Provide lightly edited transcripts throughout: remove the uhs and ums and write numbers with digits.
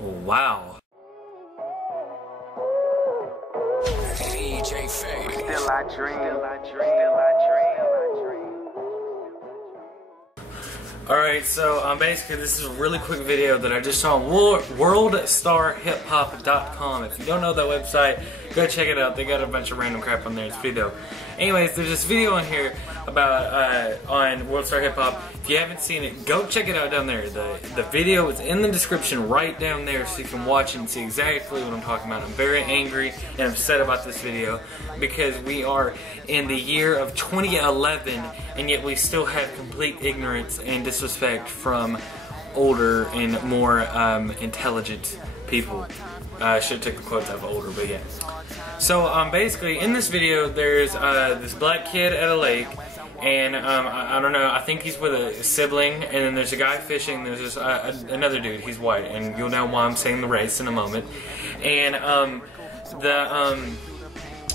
Wow. DJ Fade. Still I dream. Alright, so basically this is a really quick video that I just saw on WorldStarHipHop.com. If you don't know that website, go check it out. They got a bunch of random crap on there. It's pretty dope. Anyways, there's this video on here about on World Star Hip Hop. If you haven't seen it, go check it out down there. The video is in the description right down there, so you can watch it and see exactly what I'm talking about. I'm very angry and upset about this video because we are in the year of 2011 and yet we still have complete ignorance and disrespect from older and more intelligent people. I should have took the quotes out of older, but yeah. So basically in this video there's this black kid at a lake, and I don't know, I think he's with a sibling, and then there's a guy fishing, there's this, another dude, he's white, and you'll know why I'm saying the race in a moment. And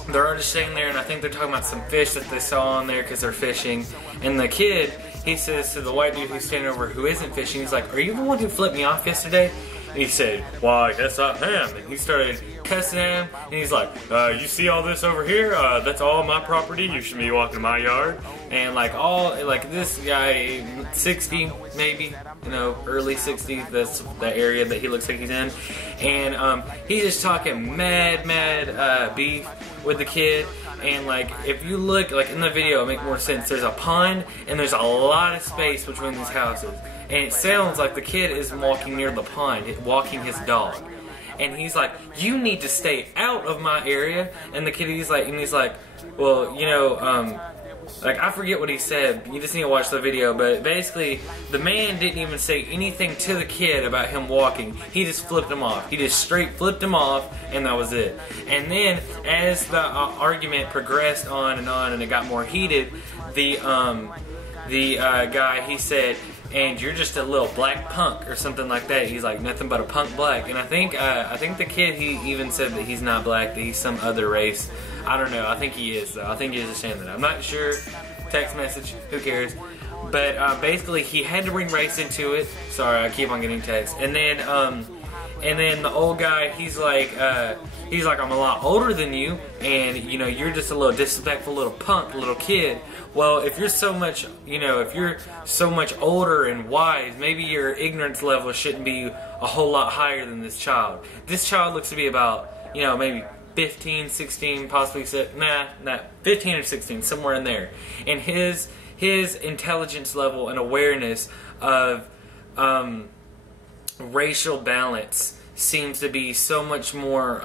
they're all just sitting there, and I think they're talking about some fish that they saw on there because they're fishing, and the kid, he says to the white dude who's standing over who isn't fishing, he's like, "Are you the one who flipped me off yesterday?" And he said, "Well, I guess I am." And he started cussing at him, and he's like, "You see all this over here? That's all my property. You should be walking my yard." And like this guy, 60 maybe, you know, early 60s. That's the area that he looks like he's in, and he's just talking mad beef with the kid. And like, if you look like in the video, it'll make more sense. There's a pond and there's a lot of space between these houses. And it sounds like the kid is walking near the pond, walking his dog. And he's like, "You need to stay out of my area." And the kid, he's like, "Well, you know, like I forget what he said. You just need to watch the video." But basically, the man didn't even say anything to the kid about him walking. He just flipped him off. He just straight flipped him off, and that was it. And then, as the argument progressed on, and it got more heated, the guy, he said, "And you're just a little black punk," or something like that. He's like, "Nothing but a punk black." And I think the kid, he even said that he's not black, that he's some other race. I don't know. I think he is, though. I think he is ashamed of that. I'm not sure. Text message. Who cares? But basically, he had to bring race into it. Sorry, I keep on getting texts. And then the old guy, he's like, "I'm a lot older than you, and you know, you're just a little disrespectful little punk, little kid." Well, if you're so much, you know, if you're so much older and wise, maybe your ignorance level shouldn't be a whole lot higher than this child. This child looks to be about, you know, maybe 15, 16, possibly, 15 or 16, somewhere in there. And his intelligence level and awareness of racial balance seems to be so much more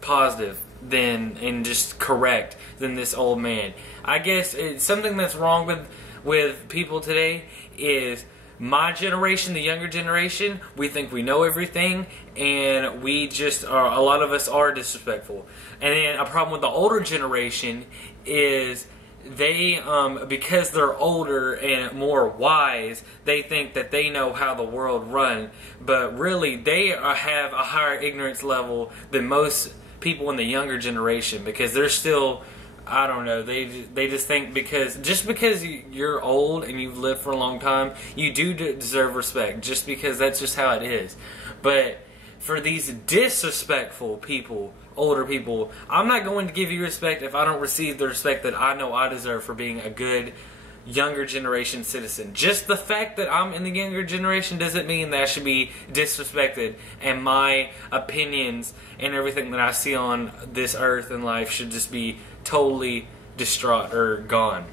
positive than and just correct than this old man. I guess it's something that's wrong with people today is my generation, the younger generation, we think we know everything, and we just are, a lot of us are disrespectful. And then a problem with the older generation is they, because they're older and more wise, they think that they know how the world runs, but really they have a higher ignorance level than most people in the younger generation, because they're still, I don't know, they just think just because you're old and you've lived for a long time, you do deserve respect, just because that's just how it is. But for these disrespectful people, older people, I'm not going to give you respect if I don't receive the respect that I know I deserve for being a good younger generation citizen. Just the fact that I'm in the younger generation doesn't mean that I should be disrespected, and my opinions and everything that I see on this earth and life should just be totally distraught or gone.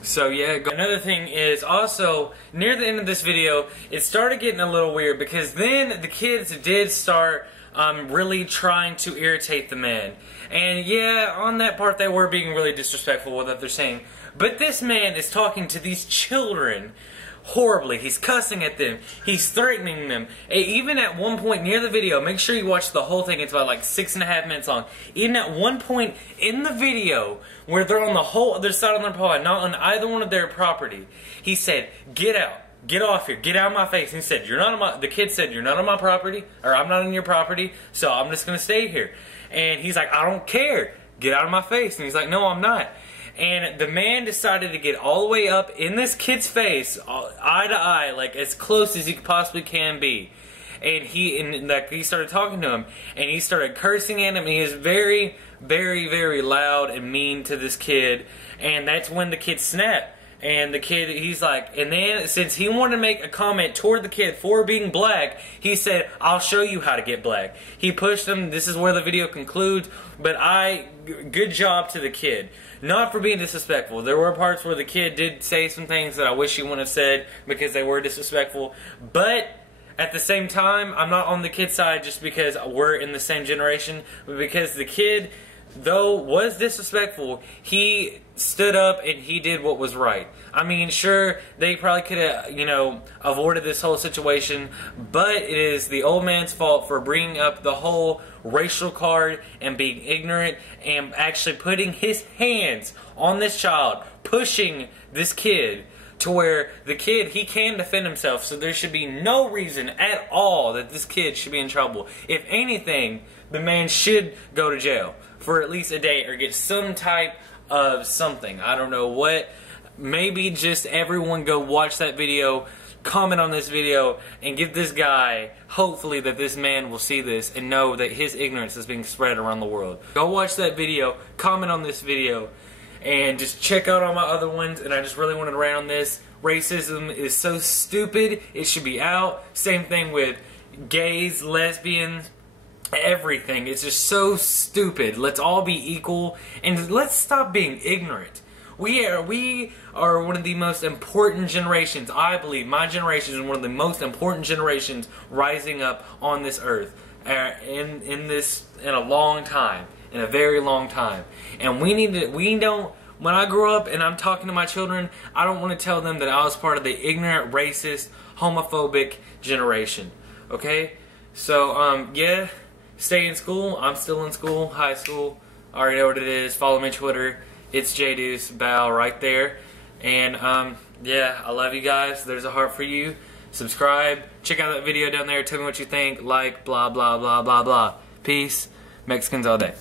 So yeah, another thing is also, near the end of this video, it started getting a little weird, because then the kids did start really trying to irritate the man. And yeah, on that part they were being really disrespectful with what they're saying. But this man is talking to these children horribly. He's cussing at them. He's threatening them. Even at one point near the video, make sure you watch the whole thing. It's about like 6.5 minutes long. Even at one point in the video, where they're on the whole other side of their pond, not on either one of their property, he said, "Get out. Get off here. Get out of my face." And he said, "You're not on my," the kid said, "You're not on my property, or I'm not on your property, so I'm just going to stay here." And he's like, "I don't care. Get out of my face." And he's like, "No, I'm not." And the man decided to get all the way up in this kid's face, eye to eye, like as close as he possibly can be. And he started talking to him, and he started cursing at him, and he was very, very, very loud and mean to this kid. And that's when the kid snapped. And the kid, he's like, and then since he wanted to make a comment toward the kid for being black, he said, "I'll show you how to get black." He pushed him. This is where the video concludes. But good job to the kid. Not for being disrespectful. There were parts where the kid did say some things that I wish he wouldn't have said because they were disrespectful. But at the same time, I'm not on the kid's side just because we're in the same generation, but because the kid, though was disrespectful, he stood up and he did what was right. I mean, sure, they probably could have, you know, avoided this whole situation, but it is the old man's fault for bringing up the whole racial card and being ignorant and actually putting his hands on this child, pushing this kid to where the kid, he can defend himself, so there should be no reason at all that this kid should be in trouble. If anything, the man should go to jail for at least a day or get some type of something. I don't know what. Maybe just everyone go watch that video, comment on this video, and give this guy, hopefully that this man will see this and know that his ignorance is being spread around the world. Go watch that video, comment on this video, and just check out all my other ones. And I just really wanted to rant on this. Racism is so stupid, it should be out. Same thing with gays, lesbians, everything. It's just so stupid. Let's all be equal and let's stop being ignorant. We are one of the most important generations. I believe my generation is one of the most important generations rising up on this earth in a long time, in a very long time. And when I grow up and I'm talking to my children, I don't want to tell them that I was part of the ignorant, racist, homophobic generation. Okay? So, yeah, stay in school. I'm still in school, high school. I already know what it is. Follow me on Twitter. It's JDeuce Bow right there. And, yeah, I love you guys. There's a heart for you. Subscribe. Check out that video down there. Tell me what you think. Like, blah, blah, blah, blah, blah. Peace. Mexicans all day.